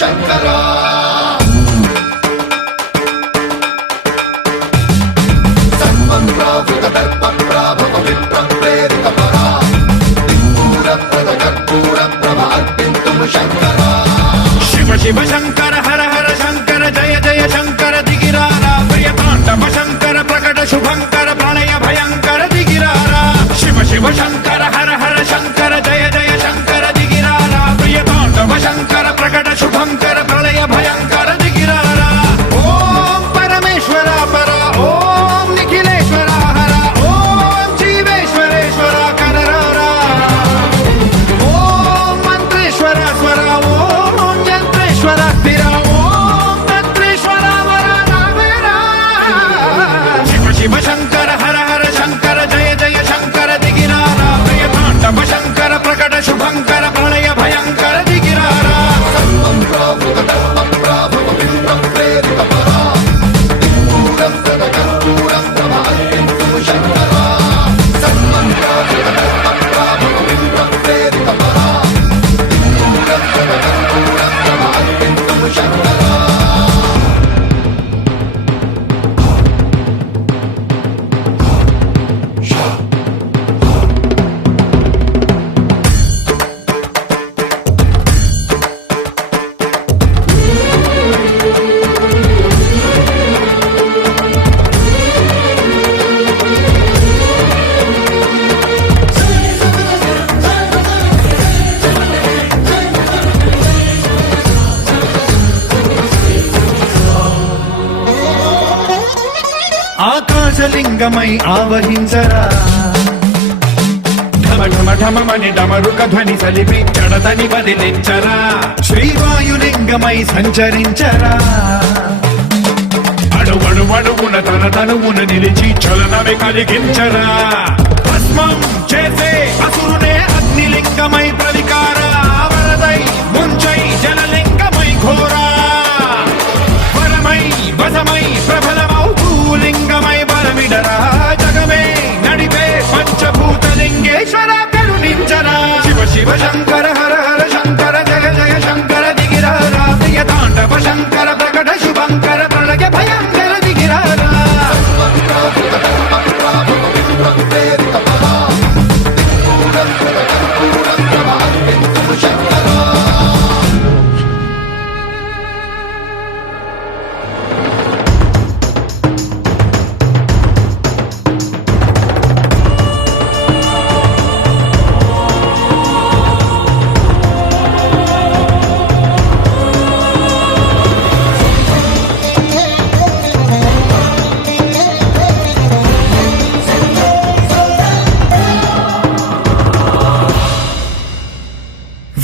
శంకరా సన్మంత్రావృత దర్ప ప్రాభవ విప్ర ప్రేరిత పరా దిక్పూర ప్రద కర్పూర ప్రభ అర్పింతుము శంకరా శివ శివ శంకర హర హర శంకర జయ జయ శంకర దిగిరారా ప్రియ తాండవ శంకర ప్రకట శుభంకర ప్రళయ భయంకర దిగిరారా శివ శివ శంకర హర హర శంకర జయ జయ శంకర దిగిరారా ప్రియ తాండవ శంకర ప్రకట శుభంకర ప్రళయ భయంకర దిగిరారా ఓం పరమేశ్వర పర ఓం నిఖిలేశ్వర హర ఓం జీవేశ్వరేశ్వర కరరారా ఓం మంత్రేశ్వర స్వర ఓం యంత్రేశ్వర స్థిర ఓం తంత్రేశ్వర వర నావేరా శివ శివ శంకర హర హర శంకర జయ జయ శంకర దిగిరారా ప్రియ తాండవ శంకర ప్రకట శుభంకర ప్రళయ భయంకర దిగిరారా సన్మంత్రావృత దర్ప ప్రాభవ విప్ర ప్రేరిత పరా దిక్పూర ప్రద కర్పూర ప్రభ అర్పింతుము శంకరా సన్మంత్రావృత దర్ప ప్రాభవ విప్ర ప్రేరిత పరా దిక్పూర ప్రద కర్పూర ప్రభ అర్పింతుము శంకరా ఆకాశలింగమై ఆవహించరా ఢమ ఢమ ఢమమని డమరుక ధ్వని సలిపి జడదని వదిలించరా శ్రీవాయులింగమై సంచరించరా అడుగడుగడుగున తన తనువున నిలిచి చలనమే కలిగించరా భస్మం చేసే అసురునే అగ్నిలింగమై ప్రవికార వరదై ముంచై జలలింగమై ఘోరా వరమై వసమై ప్రబలమౌ భూలింగమై బలమిడరా జగమే నడిపే పంచభూతలింగేశ్వర కరుణించరా శివ శివ శంకర హర హర శంకర జయ జయ శంకర దిగిరారా ప్రియ తాండవ శంకర ప్రకట శుభంకర ప్రళయ భయంకర దిగిరారా సన్మంత్రావృత దర్ప ప్రాభవ విప్ర ప్రేరిత పరా దిక్పూర ప్రద కర్పూర ప్రభ అర్పింతుము శంకరా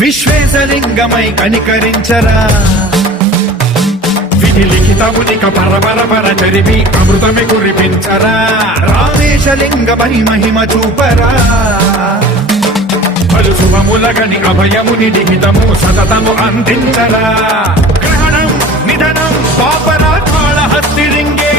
విశ్వేశలింగమై కనికరించరా విధి లిఖితమునిక పరపర చరిపి అమృతమి కురిపించరా రామేశలింగమై మహిమ చూపరా పలు శుభములగని అభయముని లిఖితము సతతము అందించరా గ్రహణం నిధనం పాపరా కాళహస్తి లింగే